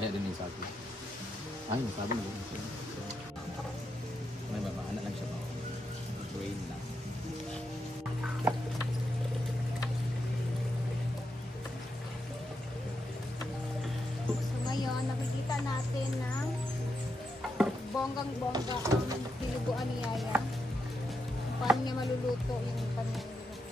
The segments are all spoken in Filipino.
Ayaw din yung sabi. Ay, nasabi na din siya. May mabaanan lang siya ba? Brain lang. So ngayon, nakikita natin na bonggang-bongga ang dinuguan ni Yaya. Paano niya maluluto yung kanyang dinuguan.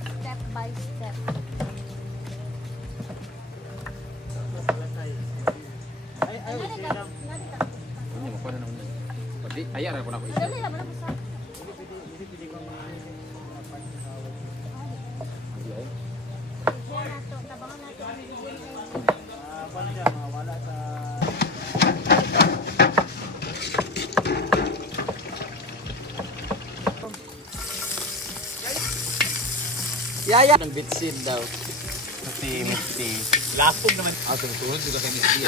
Step by step. Ano mo pa na naman? Pwede, ayaw na po na ako isa. Dali lang, wala ko sa... Ayaw. Share nato, tabangan nato ang bibigyan kayo. Yaya! Ng bitsin daw. Mesti. Lapog naman. Ah, sunod juga kay Miss Dia.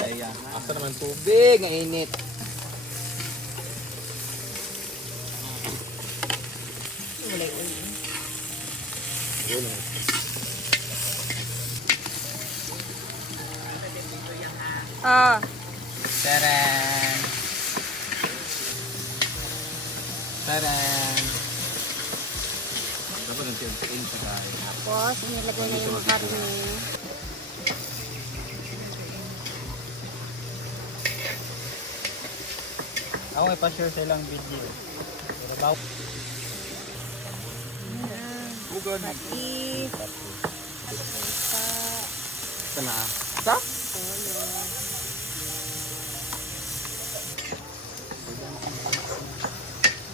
Yaya. Asa naman tubig, nga init. Ah, Taran! Taran! Dapat nanti-untiin siya guys. tapos inilagay na yung karne. Ako may pa-share sa ilang video. Pero baw. Bugod. Patis. Sana. Sa?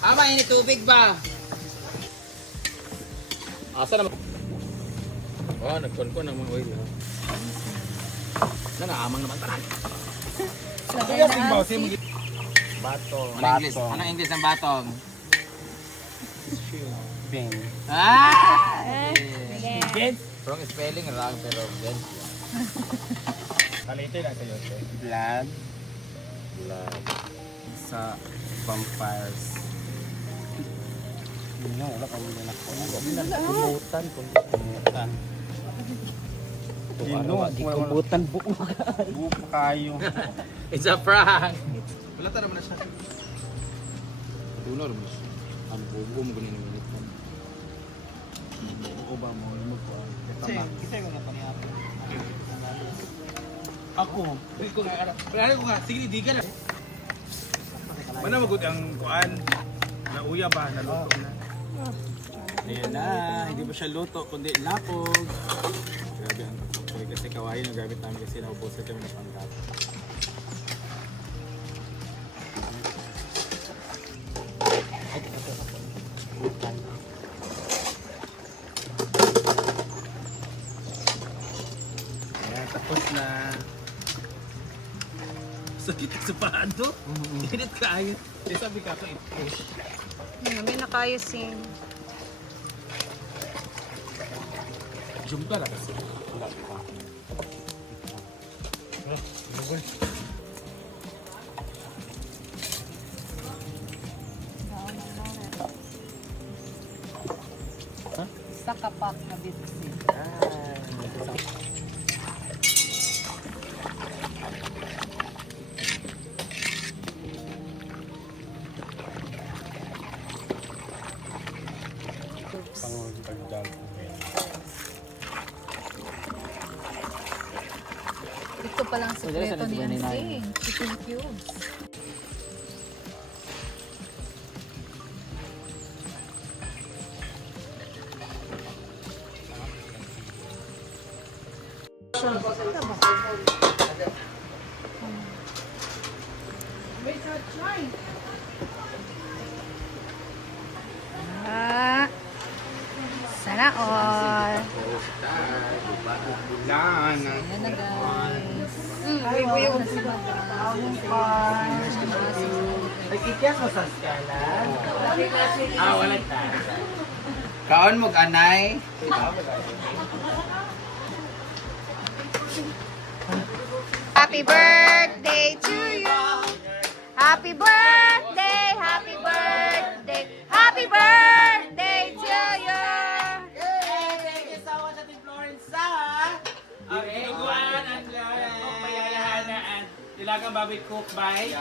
Ama, ini tubig ba? Asa naman? Oh, nagkon-kon ng mga oil. Nanaamang naman tanan. Lagay na Batong. Ano English? Ano English ng batong? Bing. Ah! Yes. Wrong spelling, wrong pero yes. Kalite lang sa'yo. Blood. Blood. Sa vampires. Yun wala ka muna na ko. Kumutan. Kumutan. Kumbutan buo. Buka kayo. It's a prank. Wala ta naman na siya. Tunor mo siya. Ang buo mo ganyan yung minute. O ba mo? Kita yung na niya. Ako. Wala ko nga, sige, di ka na. Mana magud ang kuan? Nauya ba? Naluto na. Ayan na. Hindi ba siya luto, kundi lapog. Grabe ang pagkakoy. Kasi kawain ang gamit namin kasi naubusan kami ng panggat. Ayan, tapos na. Sakit sa paan to. Init ka ayun. Di sabi ka ito i-push. May nakayusin. Jumpa lang kasi. Wala pa. Sa kapak na bitsin. Pang-pagdal ko ngayon. Ito palang sekreto ni Ansing. Chicken cubes. Ah, sana all. Bulan. Ayan na guys. Review. Nagkikias mo sa skala? Wala ta. Kaon mo anay. Happy birthday to you. Happy birthday, happy birthday, happy birthday to you. Thank you so much, Ate Florence. Kang Baboy cook by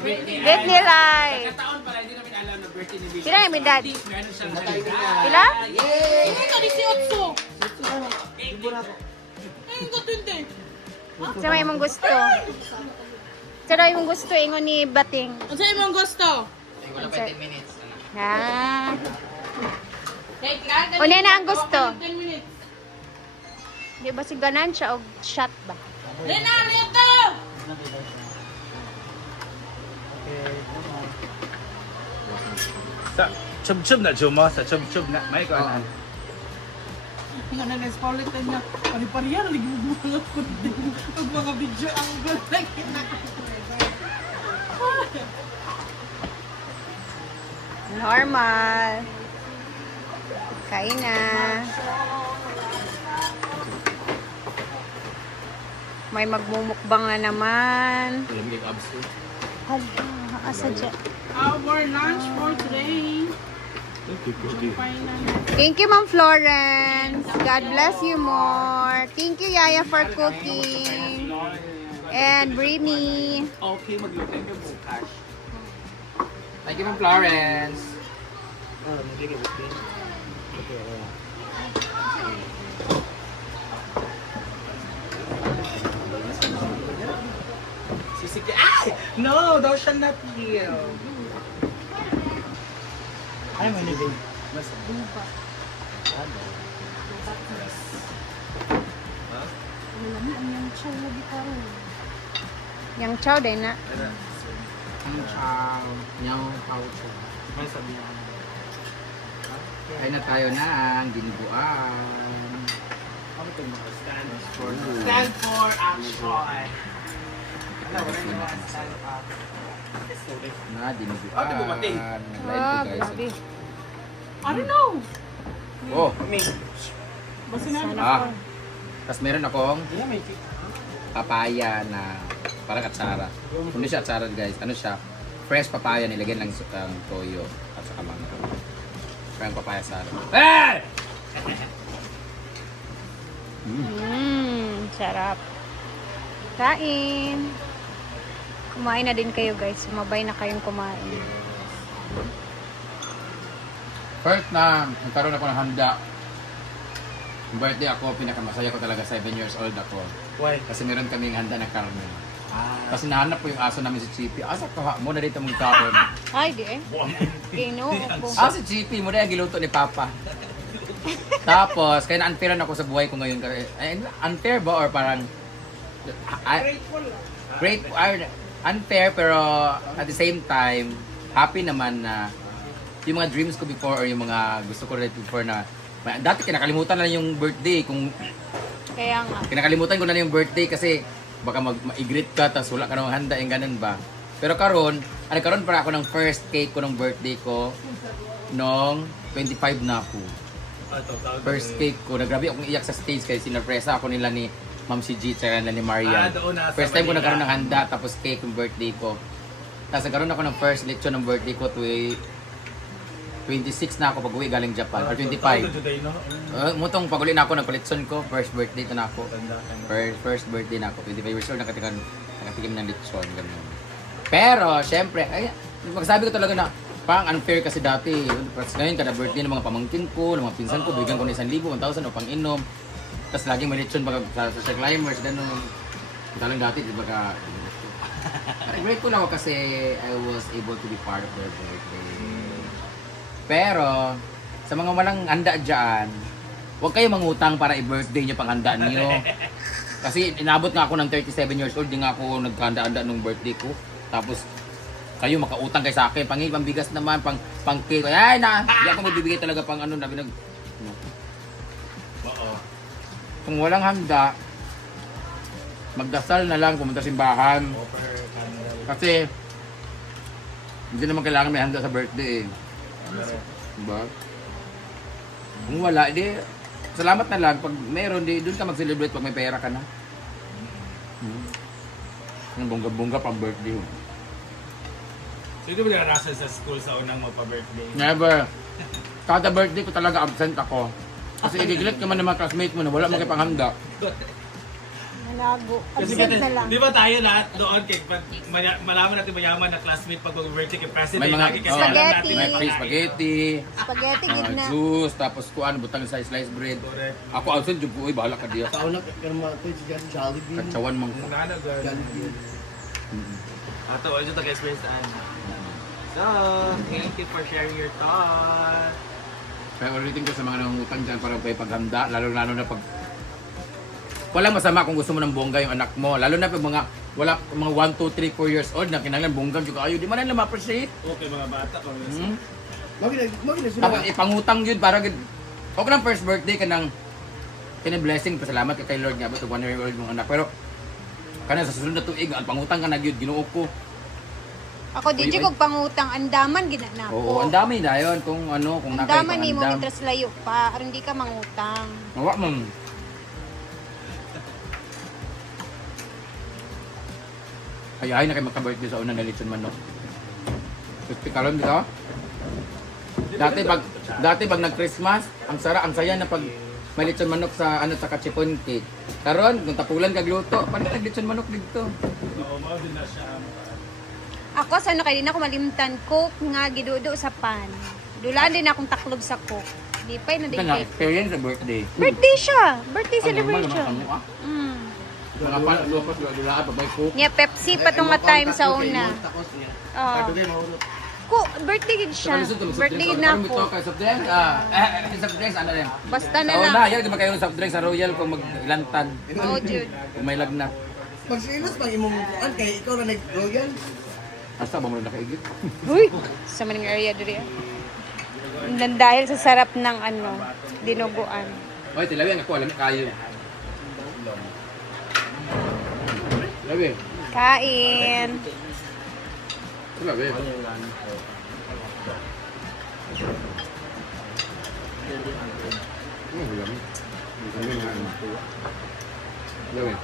Britney. Britney Lai. Kataon pala, hindi namin alam na birthday ni Britney. Sila yung may dad. At least meron siyang Pila? Yay! Sa may mong gusto. Sa may mong gusto, ingon ni Bating. Ano sa'yo mong gusto? Wala pa 10 minutes. Ah. Kaya kaya Una na ang gusto. 10 minutes. Di ba si ganan siya o shot ba? Rena, Rito! Sa chub-chub na, Jumo. Sa chub-chub na. May ko anan. Nga na na-spoiler niya. Pari-parihan, ligbubulang ko din. Pag mga video ang gulag na. Normal. Kain na. May magmumukbang na naman. Alam yung abs ko. Hala, asa dyan. Our lunch for today. Thank you, Ma'am Florence. God bless you more. Thank you, Yaya, for cooking. And Britney. Okay, magluto yung bukas. Thank you, Ma'am Florence. Sisig. Ay! No, daw siya not feel. Ay, may nibig. Mas Yang chow din na. Ang chow. Nyaw chow chow. may sabihan. Kain na tayo na ang dinuguan. Ano ito mga stand for? Stand for action. Ano, wala yung mga stand up. Na dinuguan. Ate, bumati. Live Ah, ko guys. grabe. I don't know. Oh, May. Basta na. ah. Tapos meron akong Yeah, may cake. papaya na parang atsara. Hindi siya atsara guys. Ano siya? Fresh papaya nilagyan lang ng toyo at saka mango. Parang papaya sara. Hey! Sarap. Kain. Kumain na din kayo guys. Sumabay na kayong kumain. First na nagkaroon ako ng handa. Yung birthday ako, pinakamasaya ko talaga 7 years old ako. Why? Kasi meron kaming handa na karne. Ah. Kasi nahanap ko yung aso namin si Chippy. Asa ka mo na dito mong kaon. Ay, di eh. Ginoo ko. Si Chippy mo na yung giluto ni Papa. Tapos, kaya na-unfairan ako sa buhay ko ngayon. Unfair ba or parang... Unfair pero at the same time, happy naman na yung mga dreams ko before or yung mga gusto ko rin before na dati kinakalimutan na lang yung birthday kung Kaya nga. kinakalimutan ko na lang yung birthday kasi baka ma-greet ka tapos wala ka nang handa yung ganun ba. Pero karon para ako ng first cake ko ng birthday ko nung 25 na ako. First cake ko. Nagrabe akong iyak sa stage kasi sinurpresa ako nila ni Ma'am si G tsaka nila ni Maria. Doon na sa First time ko Manila. nagkaroon ng handa tapos cake yung birthday ko. Tapos nagkaroon ako ng first lechon ng birthday ko 26 na ako pag-uwi galing Japan or 25. Today, no? Mutong pag-uli na ako nagkolekson ko, first birthday to na ako. Tanda ka na. First birthday na ako, 25 years old, nakatikim ng lechon, gano'n. Pero, syempre, ay, magsabi ko talaga na, parang unfair kasi dati. Ngayon, kada birthday ng mga pamangkin ko, ng mga pinsan ko, bigyan ko na 1,000, 1,000 o pang-inom. Tapos laging may lechon sa climbers, gano'n. Talang dati, di ba ka... Grateful ako kasi I was able to be part of their birthday. Pero, sa mga walang handa dyan, huwag kayo mangutang para i-birthday nyo pang handa nyo. Kasi inabot nga ako ng 37 years old, di nga ako nagkahanda-handa nung birthday ko. Tapos, kayo makautang kayo sa akin, pang bigas naman, pang cake. Ay, hindi ako magbibigay talaga pang ano, Oo. Kung walang handa, magdasal na lang, pumunta simbahan. Offer candle. Kasi, hindi naman kailangan may handa sa birthday eh. Diba? Kung wala, edi, salamat na lang. Pag meron, di, doon ka mag-celebrate pag may pera ka na. Yung bongga-bongga pang birthday. So, hindi mo naranasan sa school sa unang magpa-birthday? Never. Kada birthday ko talaga absent ako. Kasi igigilit ka man ng mga classmate mo na wala mo kay panghanda. Hanago. Kasi Absent na lang. di ba tayo lahat doon kay malaman natin mayaman na classmate pag mag-birthday kay president. May mga- lagi kasi oh, alam natin spaghetti. May may free pagkain. spaghetti, Spaghetti gid na. juice, tapos kuan butang sa slice bread. Correct. Ako outside jud ko, bahala ka diya. Kauna ka mga ito, si Jollibee. Katsawan man ko. Nana girl. Jollibee. Ato, ito tag-experience taan. So, thank you for sharing your thoughts. Kaya ulitin ko sa mga nangungutang dyan para may paghanda, lalo na pag walang masama kung gusto mo ng bongga yung anak mo, lalo na pag mga 1, 2, 3, 4 years old na kinahanglan bongga juga ayo, di man nila ma-appreciate. Okay, mga bata. Hmm? Magina sila. Tapos ipangutang yun para gid okay lang first birthday ka ng blessing, pasalamat ka kay Lord nga to 1 year old mong anak, pero kana sa susunod na tuig ang pangutang ka na gyud Ginoo ko. Ako di Uy, kog pangutan andaman gid na Oo, ako. ang dami na yun kung ano, kung nakay Andaman ni mo pangandam. interest layo pa, aron di ka mangutang. Mawa man. Ay na kayo magka-birthday sa unang nalitsyon manok. Gusto karon dito? Dati pag nag-Christmas, ang saya na pag may lechon manok sa sa kachipon cake. Karon kung tapulan kag luto, paano nag-lechon manok dito? Oo, mao din na siya. Ako sa ano kay din ako malimtan coke nga gidudo sa pan. Dulaan din akong taklob sa coke. Di pa na din Ito nga, kay. experience sa birthday. Birthday siya. Birthday Ang normal naman celebration. kamo, ah. Mm. Mga pan-lopos, dulaan pa may cook. Niya Pepsi pa tong nga time sa una. Takos niya. Oh. Kato kayo mahulot. Ko, birthday gid siya. Birthday gid na ako. Soft drinks, soft drinks, ano rin? Basta na Sa lang. una, yan, di ba kayo ng soft drinks sa Royal kung mag-ilantan, Oh, Jude. kung may lagnat. Magsilos pang imong kuan kay ikaw na nag-royal. Asa ba mo na nakaigit? Uy, sa maning area diri. Dan dahil sa sarap ng dinuguan. Oy, tilawi ang ako, alam kayo. Tilawi. Kain. Tilawi. Tilawi. Tilawi.